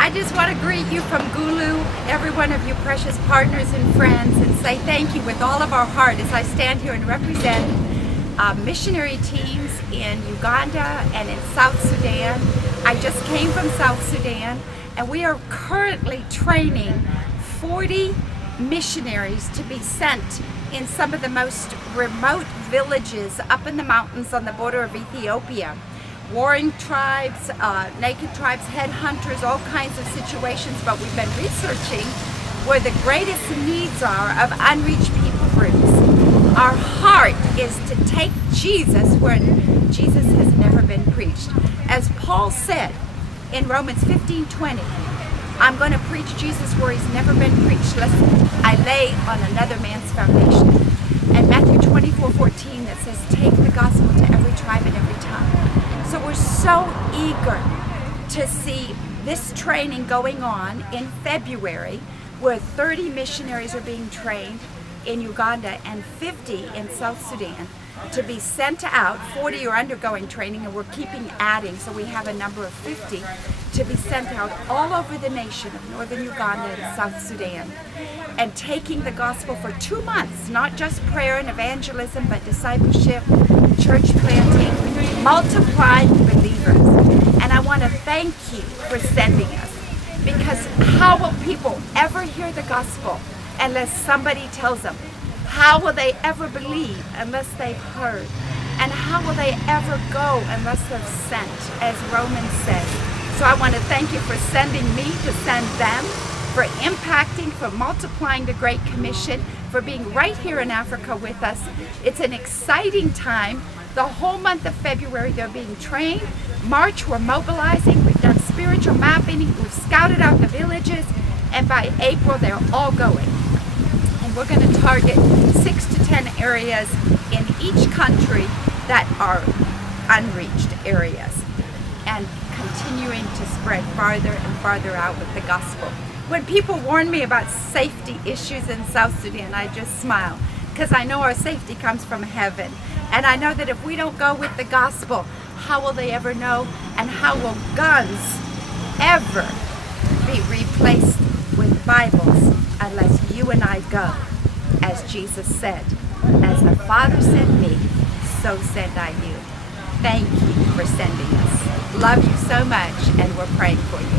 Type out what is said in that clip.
I just want to greet you from Gulu, every one of you precious partners and friends, and say thank you with all of our heart as I stand here and represent missionary teams in Uganda and in South Sudan. I just came from South Sudan, and we are currently training 40 missionaries to be sent in some of the most remote villages up in the mountains on the border of Ethiopia. Warring tribes, naked tribes, headhunters, all kinds of situations, but we've been researching where the greatest needs are of unreached people groups. Our heart is to take Jesus where Jesus has never been preached. As Paul said in Romans 15:20, I'm going to preach Jesus where he's never been preached, lest I lay on another man's foundation. And Matthew 24:14 that says, take the gospel to every tribe and every tongue. So we're so eager to see this training going on in February, where 30 missionaries are being trained in Uganda and 50 in South Sudan to be sent out. 40 are undergoing training, and we're keeping adding, so we have a number of 50 to be sent out all over the nation of northern Uganda and South Sudan, and taking the gospel for 2 months, not just prayer and evangelism, but discipleship, church planting, multiplying believers. And I want to thank you for sending us, because how will people ever hear the gospel unless somebody tells them? How will they ever believe unless they've heard? And how will they ever go unless they're sent, as Romans says? So I want to thank you for sending me to send them, for impacting, for multiplying the Great Commission, for being right here in Africa with us. It's an exciting time. The whole month of February they're being trained. March we're mobilizing. We've done spiritual mapping. We've scouted out the villages. And by April they're all going. And we're going to target 6 to 10 areas in each country that are unreached areas, and continuing to spread farther and farther out with the gospel. When people warn me about safety issues in South Sudan, I just smile, because I know our safety comes from heaven. And I know that if we don't go with the gospel, how will they ever know? And how will guns ever be replaced with Bibles unless you and I go, as Jesus said, as the Father sent me, so send I you. Thank you for sending us. Love you so much, and we're praying for you.